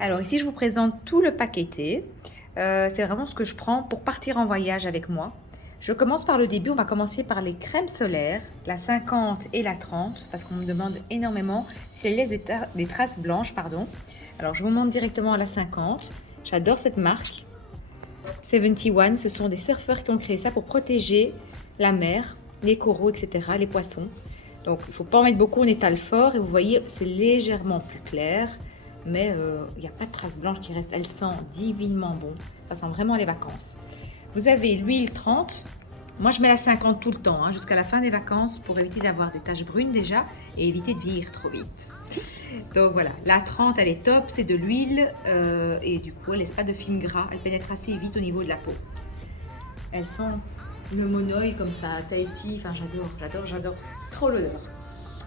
Alors ici, je vous présente tout le paqueté. C'est vraiment ce que je prends pour partir en voyage avec moi. Je commence par le début. On va commencer par les crèmes solaires, la 50 et la 30, parce qu'on me demande énormément si elles laissent des traces blanches, pardon. Alors, je vous montre directement à la 50. J'adore cette marque. 71, ce sont des surfeurs qui ont créé ça pour protéger la mer, les coraux, etc., les poissons. Donc, il ne faut pas en mettre beaucoup, on étale fort et vous voyez, c'est légèrement plus clair, mais il n'y a pas de traces blanches qui restent. Elle sent divinement bon. Ça sent vraiment les vacances. Vous avez l'huile 30. Moi, je mets la 50 tout le temps, hein, jusqu'à la fin des vacances pour éviter d'avoir des taches brunes déjà et éviter de vieillir trop vite. Donc voilà, la 30, elle est top, c'est de l'huile et du coup, elle laisse pas de film gras. Elle pénètre assez vite au niveau de la peau. Elle sent le monoï comme ça, Tahiti, enfin j'adore, c'est trop l'odeur.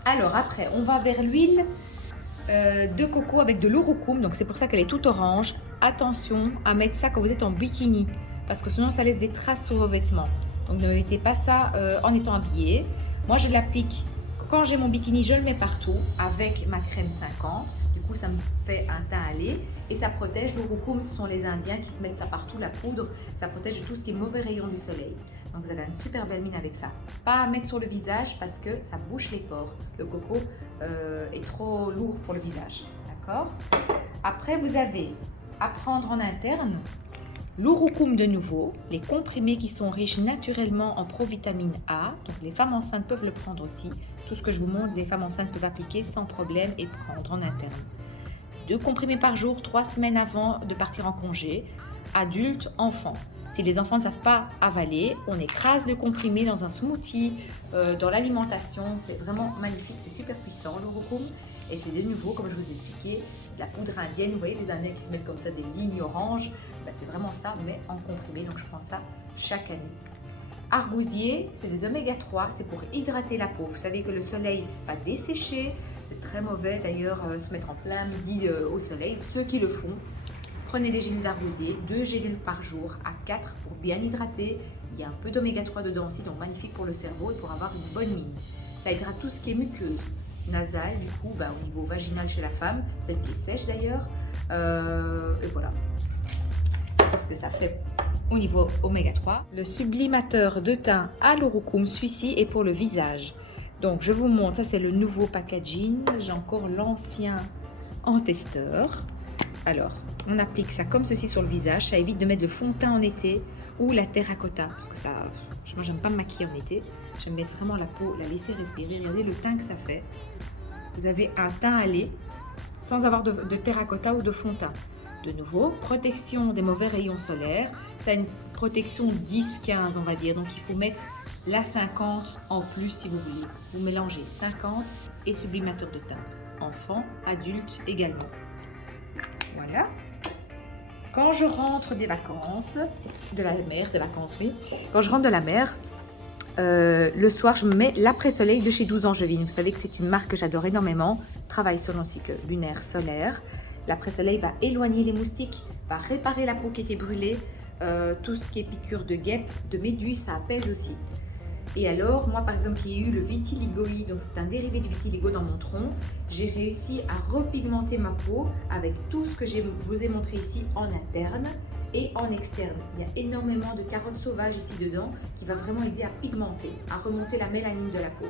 Alors après, on va vers l'huile de coco avec de l'urucum, donc c'est pour ça qu'elle est toute orange. Attention à mettre ça quand vous êtes en bikini, parce que sinon ça laisse des traces sur vos vêtements. Donc ne mettez pas ça en étant habillé. Moi je l'applique quand j'ai mon bikini, je le mets partout avec ma crème 50. Du coup ça me fait un teint allé et ça protège. L'urucum, ce sont les Indiens qui se mettent ça partout, la poudre, ça protège de tout ce qui est mauvais rayons du soleil. Donc vous avez une super belle mine avec ça. Pas à mettre sur le visage parce que ça bouche les pores. Le coco est trop lourd pour le visage. D'accord? Après, vous avez à prendre en interne l'urucum de nouveau, les comprimés qui sont riches naturellement en provitamine A. Donc les femmes enceintes peuvent le prendre aussi. Tout ce que je vous montre, les femmes enceintes peuvent appliquer sans problème et prendre en interne. 2 comprimés par jour, 3 semaines avant de partir en congé. Adultes, enfants. Si les enfants ne savent pas avaler, on écrase le comprimé dans un smoothie, dans l'alimentation. C'est vraiment magnifique, c'est super puissant l'urucum. Et c'est de nouveau, comme je vous ai expliqué, c'est de la poudre indienne. Vous voyez les Indiens qui se mettent comme ça des lignes oranges. Ben, c'est vraiment ça, mais en comprimé. Donc je prends ça chaque année. Argousier, c'est des oméga 3, c'est pour hydrater la peau. Vous savez que le soleil va dessécher. C'est très mauvais d'ailleurs se mettre en plein midi au soleil. Ceux qui le font, prenez les gélules d'argousier, 2 gélules par jour à 4 pour bien hydrater. Il y a un peu d'oméga 3 dedans aussi, donc magnifique pour le cerveau et pour avoir une bonne mine. Ça hydrate tout ce qui est muqueuse, nasale, du coup, au niveau vaginal chez la femme, celle qui est sèche d'ailleurs. Et voilà, c'est ce que ça fait au niveau oméga 3. Le sublimateur de teint à l'urucum, celui-ci est pour le visage. Donc je vous montre, ça c'est le nouveau packaging, j'ai encore l'ancien en testeur. Alors, on applique ça comme ceci sur le visage, ça évite de mettre le fond de teint en été ou la terracotta, parce que ça, moi j'aime pas me maquiller en été, j'aime mettre vraiment la peau, la laisser respirer, regardez le teint que ça fait. Vous avez un teint allé sans avoir de terracotta ou de fond de teint. De nouveau, protection des mauvais rayons solaires, ça a une protection 10-15 on va dire, donc il faut mettre la 50 en plus si vous voulez. Vous mélangez 50 et sublimateur de teint. Enfants, adultes également. Voilà. Quand je rentre des vacances, de la mer, des vacances, oui. Quand je rentre de la mer, le soir, je me mets l'après-soleil de chez 12 Angevine. Vous savez que c'est une marque que j'adore énormément. Travaille sur le cycle lunaire solaire. L'après-soleil va éloigner les moustiques, va réparer la peau qui était brûlée. Tout ce qui est piqûre de guêpe, de méduse, ça apaise aussi. Et alors, moi par exemple, qui ai eu le vitiligo, donc c'est un dérivé du vitiligo dans mon tronc, j'ai réussi à repigmenter ma peau avec tout ce que je vous ai montré ici en interne et en externe. Il y a énormément de carottes sauvages ici dedans qui va vraiment aider à pigmenter, à remonter la mélanine de la peau.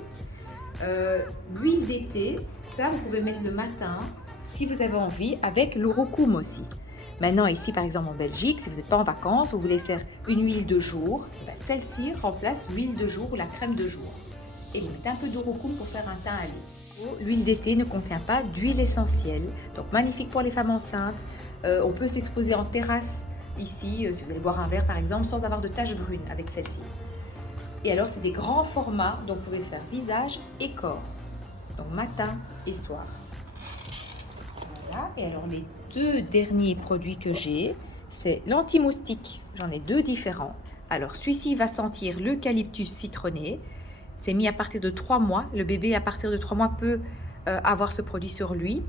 L'huile d'été, ça vous pouvez mettre le matin si vous avez envie avec l'urucum aussi. Maintenant, ici, par exemple, en Belgique, si vous n'êtes pas en vacances, vous voulez faire une huile de jour, celle-ci remplace l'huile de jour ou la crème de jour. Et vous mettez un peu d'urucum pour faire un teint à l'eau. L'huile d'été ne contient pas d'huile essentielle, donc magnifique pour les femmes enceintes. On peut s'exposer en terrasse ici, si vous allez boire un verre par exemple, sans avoir de taches brunes avec celle-ci. Et alors, c'est des grands formats, donc vous pouvez faire visage et corps, donc matin et soir. Voilà. Et alors les 2 derniers produits que j'ai, c'est l'anti-moustique. J'en ai 2 différents. Alors celui-ci va sentir l'eucalyptus citronné. C'est mis à partir de 3 mois. Le bébé à partir de 3 mois peut avoir ce produit sur lui.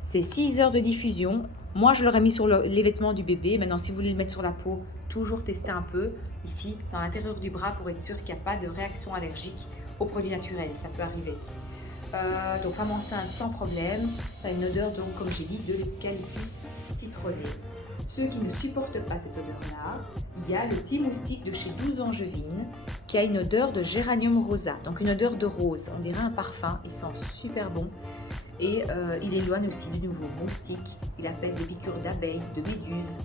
C'est 6 heures de diffusion. Moi je l'aurais mis sur les vêtements du bébé. Maintenant si vous voulez le mettre sur la peau, toujours tester un peu ici dans l'intérieur du bras pour être sûr qu'il n'y a pas de réaction allergique aux produits naturels. Ça peut arriver. Donc femme enceinte sans problème. Ça a une odeur, donc comme j'ai dit, de l'eucalyptus citronné. Ceux qui ne supportent pas cette odeur-là, il y a le thé moustique de chez 12 Angevines qui a une odeur de géranium rosa, donc une odeur de rose. On dirait un parfum, il sent super bon. Et il éloigne aussi du nouveau moustique. Il apaise les piqûres d'abeilles, de méduses.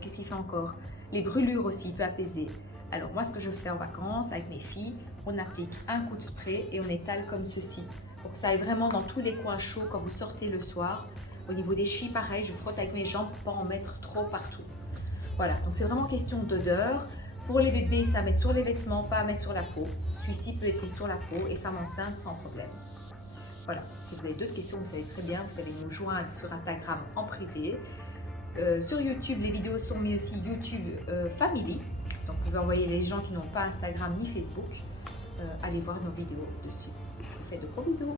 Qu'est-ce qu'il fait encore? Les brûlures aussi, il peut apaiser. Alors moi, ce que je fais en vacances avec mes filles, on applique un coup de spray et on étale comme ceci. Pour que ça aille vraiment dans tous les coins chauds quand vous sortez le soir. Au niveau des chevilles, pareil, je frotte avec mes jambes pour ne pas en mettre trop partout. Voilà, donc c'est vraiment question d'odeur. Pour les bébés, ça à mettre sur les vêtements, pas à mettre sur la peau. Celui-ci peut être mis sur la peau et femme enceinte sans problème. Voilà, si vous avez d'autres questions, vous savez très bien, vous savez nous joindre sur Instagram en privé. Sur YouTube, les vidéos sont mises aussi YouTube Family. Donc vous pouvez envoyer les gens qui n'ont pas Instagram ni Facebook. Allez voir nos vidéos dessus. Je vous fais de gros bisous.